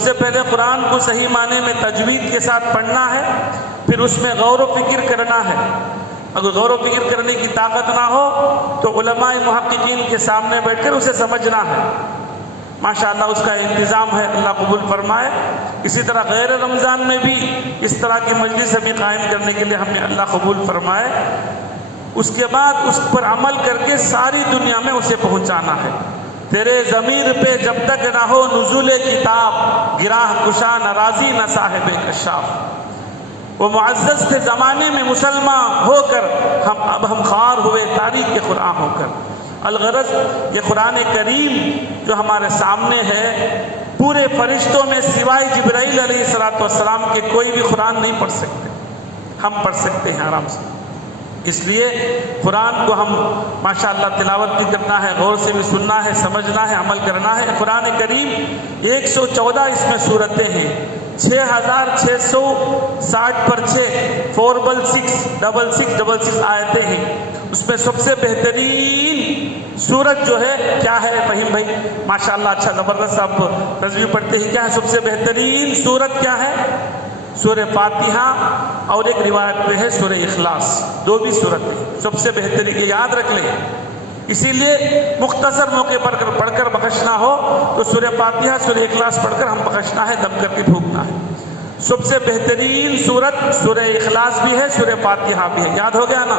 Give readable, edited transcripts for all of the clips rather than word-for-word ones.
سب سے پہلے قرآن کو صحیح معنی میں تجوید کے ساتھ پڑھنا ہے، پھر اس میں غور و فکر کرنا ہے۔ اگر غور و فکر کرنے کی طاقت نہ ہو تو علماء محققین کے سامنے بیٹھ کر اسے سمجھنا ہے۔ ماشاءاللہ اس کا انتظام ہے، اللہ قبول فرمائے۔ اسی طرح غیر رمضان میں بھی اس طرح کی مجلس ہمیں قائم کرنے کے لیے ہمیں اللہ قبول فرمائے۔ اس کے بعد اس پر عمل کر کے ساری دنیا میں اسے پہنچانا ہے۔ تیرے ضمیر پہ جب تک نہ ہو نزول کتاب، گراہ کشا نہ راضی نہ صاحب کشاف۔ وہ معزز تھے زمانے میں مسلمان ہو کر، اب ہم خوار ہوئے تاریخ کے قرآن ہو کر۔ الغرض یہ قرآن کریم جو ہمارے سامنے ہے، پورے فرشتوں میں سوائے جبرائیل علیہ السلام کے کوئی بھی قرآن نہیں پڑھ سکتے، ہم پڑھ سکتے ہیں آرام سے۔ اس لیے قرآن کو ہم ماشاءاللہ تلاوت بھی کرنا ہے، غور سے بھی سننا ہے، سمجھنا ہے، عمل کرنا ہے۔ قرآن کریم 114 اس میں صورتیں ہیں، 6660 پر 6 466 آیتیں ہیں۔ اس میں سب سے بہترین سورت جو ہے کیا ہے فہیم بھائی؟ ماشاءاللہ اچھا زبردست آپ تسبیح پڑھتے ہیں۔ کیا ہے سب سے بہترین سورت؟ کیا ہے؟ سورہ فاتحہ، اور ایک روایت میں ہے سورہ اخلاص، دو بھی سورتیں سب سے بہترین، یہ یاد رکھ لیں۔ اسی لیے مختصر موقع پر پڑھ کر بخشنا ہو تو سورہ فاتحہ سورہ اخلاص پڑھ کر ہم بخشنا ہے، دم کر کے پھونکنا ہے۔ سب سے بہترین سورت سورہ اخلاص بھی ہے، سورہ فاتحہ بھی ہے۔ یاد ہو گیا نا؟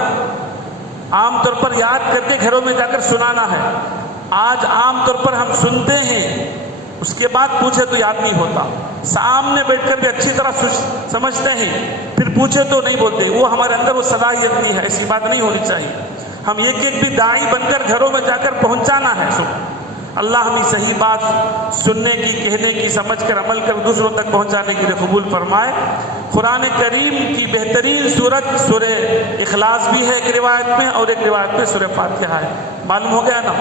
عام طور پر یاد کر کے گھروں میں جا کر سنانا ہے۔ آج عام طور پر ہم سنتے ہیں، اس کے بعد پوچھے تو یاد نہیں ہوتا۔ سامنے بیٹھ کر بھی اچھی طرح سمجھتے ہیں، پھر پوچھے تو نہیں بولتے۔ وہ ہمارے اندر وہ صلاحیت نہیں ہے، ایسی بات نہیں ہونی چاہیے۔ ہم ایک ایک بھی داعی بن کر گھروں میں جا کر پہنچانا ہے سب۔ اللہ ہمیں صحیح بات سننے کی، کہنے کی، سمجھ کر عمل کر دوسروں تک پہنچانے کے لیے قبول فرمائے۔ قرآن کریم کی بہترین سورت سورہ اخلاص بھی ہے ایک روایت میں، اور ایک روایت میں سورہ فاتحہ ہے۔ معلوم ہو گیا نا؟